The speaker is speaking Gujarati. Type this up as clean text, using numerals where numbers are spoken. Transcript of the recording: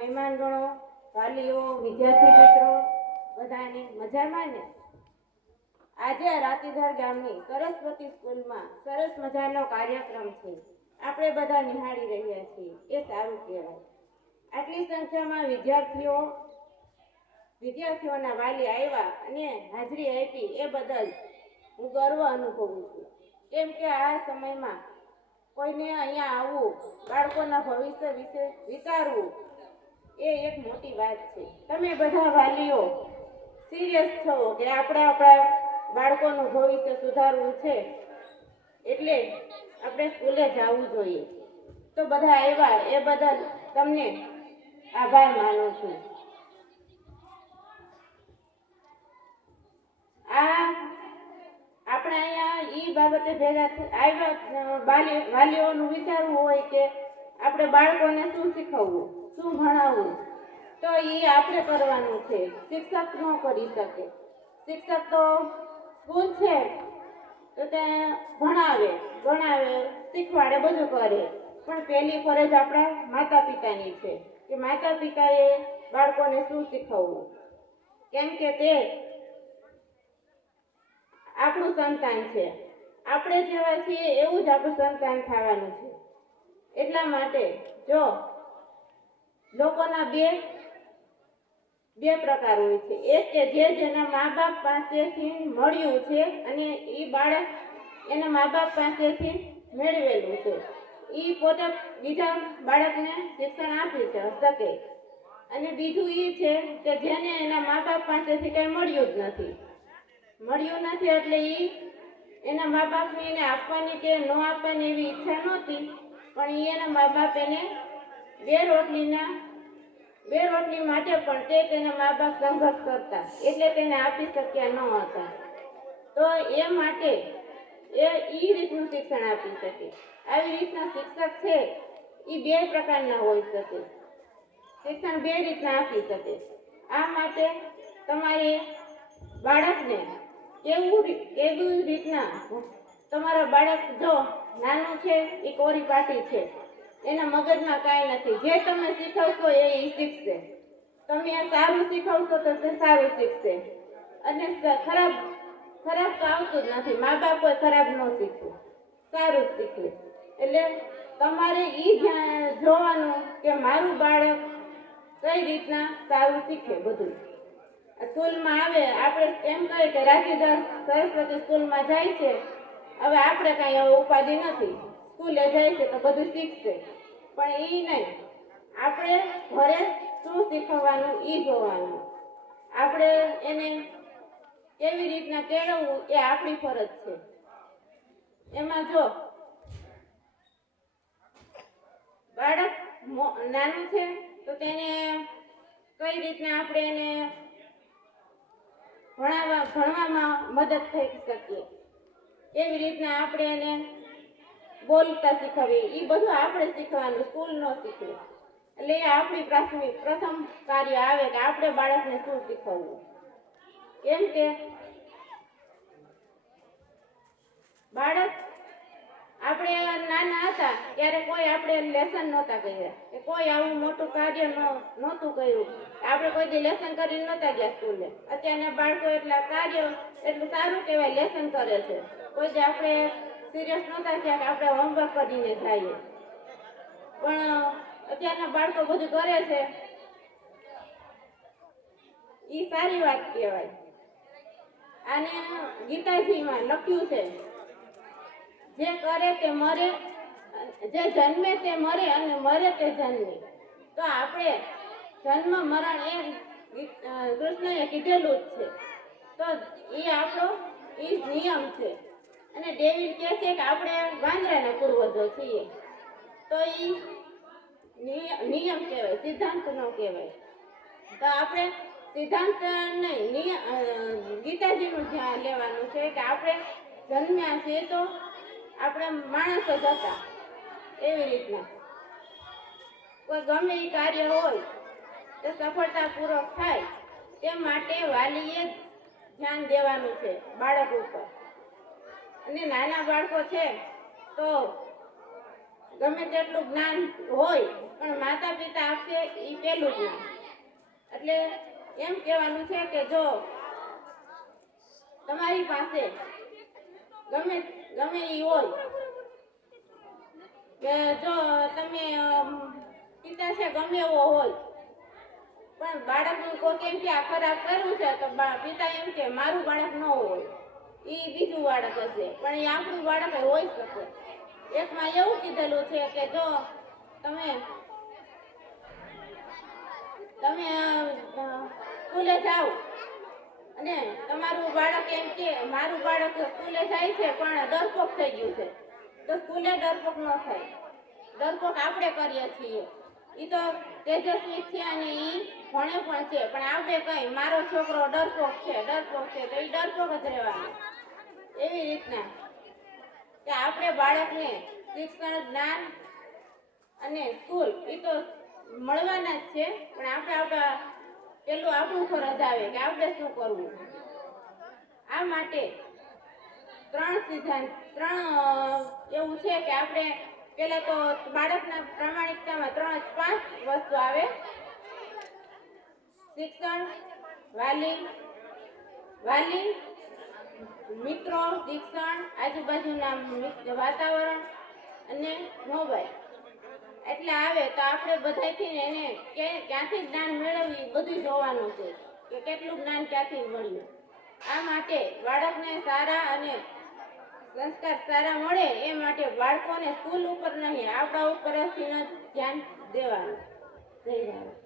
મહેમાનગણો, વાલીઓ, વિદ્યાર્થી મિત્રો બધાની મજામાં ને? આજે રાતીધર ગામની સરસ્વતી સ્કૂલમાં સરસ મજાનો કાર્યક્રમ છે. આપણે બધા નિહાળી રહ્યા છીએ, એ સારું કહેવાય. આટલી સંખ્યામાં વિદ્યાર્થીઓના વાલી આવ્યા અને હાજરી આપી એ બદલ હું ગર્વ અનુભવું છું. કેમ કે આ સમયમાં કોઈને અહીંયા આવવું, બાળકોના ભવિષ્ય વિશે વિચારવું એ એક મોટી વાત છે. તમે બધા વાલીઓ સિરિયસ છો કે આપણા બાળકોનું ભવિષ્ય સુધારવું છે, એટલે આપણે સ્કૂલે જવું જોઈએ. તો બધા આવ્યા એ બદલ તમને આભાર માનું છું. આપણે અહીંયા ઈ બાબતે ભેગા આવ્યા, વાલીઓનું વિચારવું હોય કે આપણે બાળકોને શું શીખવવું, શું ભણાવવું, તો એ આપણે કરવાનું છે. શિક્ષક ન કરી શકે. શિક્ષક તો સ્કૂલ છે તો તે ભણાવે, શીખવાડે, બધું કરે, પણ પહેલી ફરજ આપણા માતા પિતાની છે કે માતા પિતાએ બાળકોને શું શીખવવું. કેમ કે તે આપણું સંતાન છે. આપણે જેવા છીએ એવું જ આપણું સંતાન થવાનું છે. એટલા માટે જો લોકોના બે પ્રકાર હોય છે. એક કે જેના મા બાપ પાસેથી મળ્યું છે અને એ બાળક એના મા બાપ પાસેથી મેળવેલું છે, એ પોતે બીજા બાળકને શિક્ષણ આપી શકે. અને બીજું એ છે કે જેને એના મા બાપ પાસેથી કંઈ મળ્યું જ નથી એટલે એના મા બાપને એને આપવાની કે ન આપવાની એવી ઈચ્છા નહોતી, પણ એના મા બાપ એને બે રોટલી માટે પણ તેના મા બાપ સંઘર્ષ કરતા, એટલે તેને આપી શક્યા ન હતા. તો એ માટે એ રીતનું શિક્ષણ આપી શકે. આવી રીતના શિક્ષક છે એ બે પ્રકારના હોઈ શકે. શિક્ષણ બે રીતના આપી શકે. આ માટે તમારે બાળકને કેવી રીતના, તમારા બાળક જો નાનું છે એ કોરી પાટી છે, એના મગજમાં કાંઈ નથી. જે તમે શીખવશો એ શીખશે. તમે સારું શીખવશો તો તે સારું શીખશે. અને ખરાબ તો આવતું જ નથી. મા બાપ ખરાબ ન શીખવું, સારું જ શીખવે. એટલે તમારે જોવાનું કે મારું બાળક કઈ રીતના સારું શીખે. બધું સ્કૂલમાં આવે, આપણે એમ કહીએ કે રાતીધર સરસ્વતી સ્કૂલમાં જાય છે, હવે આપણે કાંઈ ઉપાધિ નથી, સ્કૂલે જાય છે તો બધું શીખશે. પણ એ નહીં, આપણે ઘરે શું શીખવવાનું એ જોવાનું. આપણે એને કેવી રીતના કેળવવું એ આપણી ફરજ છે. એમાં જો બાળક નાનું છે તો તેને કઈ રીતના આપણે એને ભણવામાં મદદ થઈ શકીએ, કેવી રીતના આપણે એને બોલતા શીખવીએ, એ બધું આપણે શીખવાનું, સ્કૂલ ન શીખવે. એટલે એ આપણી પ્રથમ કાર્ય આવે કે આપણે બાળકને શું શીખવવું. કેમ કે બાળક આપણે નાના હતા ત્યારે કોઈ આપણે લેસન નહોતા કર્યા, કે કોઈ આવું મોટું કાર્ય નહોતું કર્યું, આપણે કોઈ દી લેસન કરીને નહોતા ગયા સ્કૂલે. અત્યારના બાળકો એટલું સારું કહેવાય, લેસન કરે છે. કોઈ દી આપણે સિરિયસ નહોતા થયા કે આપણે હોમવર્ક કરીને જઈએ, પણ અત્યારના બાળકો બધું કરે છે. એ સારી વાત કહેવાય. આને ગીતાજીમાં લખ્યું છે, જે કરે તે મરે, જે જન્મે તે મરે અને મરે તે જન્મે. તો આપણે જન્મ મરણ એ કૃષ્ણએ કીધેલું જ છે. તો એ આપણો નિયમ છે. અને ડેવિડ કહે છે કે આપણે વાંદરાના પૂર્વજો છીએ. તો એ નિયમ કહેવાય, સિદ્ધાંત ન કહેવાય. તો આપણે સિદ્ધાંત નહીં, ગીતાજીનું ધ્યાન લેવાનું છે કે આપણે જન્મ્યા છીએ તો આપણે માણસો જ હતા. એવી રીતના કોઈ ગમે એ કાર્ય હોય તો સફળતાપૂર્વક થાય, તે માટે વાલીએ ધ્યાન દેવાનું છે બાળક ઉપર. અને નાના બાળકો છે તો ગમે તેટલું જ્ઞાન હોય પણ માતા પિતા આપશે એ પહેલું જ્ઞાન. એટલે એમ કહેવાનું છે કે જો તમારી પાસે ગમે એ હોય કે જો તમે પિતા છે ગમે એવો હોય પણ બાળકનું કોઈ એમ કે આ ખરાબ કરવું છે તો પિતા એમ કે મારું બાળક ન હોય એ બીજું બાળક હશે, પણ એ આપણું બાળક હોઈ શકે. એકમાં એવું કીધેલું છે કે જો તમે સ્કૂલે જાઓ અને તમારું બાળક એમ કે મારું બાળક સ્કૂલે જાય છે પણ ડરપોક થઈ ગયું છે, તો સ્કૂલે ડરપોક ન થાય. ડરપોક આપણે કરીએ છીએ. એ તો તેજસ્વી છે અને એ ભણે પણ છે, પણ આપણે કઈ મારો છોકરો ડરપોક છે તો એ ડરપોક જ રહેવાનો. એવી રીતના કે આપણે બાળકને શિક્ષણ, જ્ઞાન અને સ્કૂલ એ તો મળવાના જ છે, પણ આપણે પેલું આપણું ફરજ આવે કે આપણે શું કરવું. આ માટે ત્રણ એવું છે કે આપણે પેલા તો બાળકના પ્રામાણિકતામાં 5 વસ્તુ આવે: શિક્ષણ, વાલી, મિત્રો, શિક્ષણ, આજુબાજુના વાતાવરણ અને મોબાઈલ. એટલે આવે તો આપણે બધાથી એને ક્યાંથી જ્ઞાન મેળવવું બધું જોવાનું છે કે કેટલું જ્ઞાન ક્યાંથી મળ્યું. આ માટે બાળકને સારા અને સંસ્કાર સારા મળે એ માટે બાળકોને સ્કૂલ ઉપર નહીં આપણા ઉપર જ ધ્યાન દેવાનું. જય ભારત.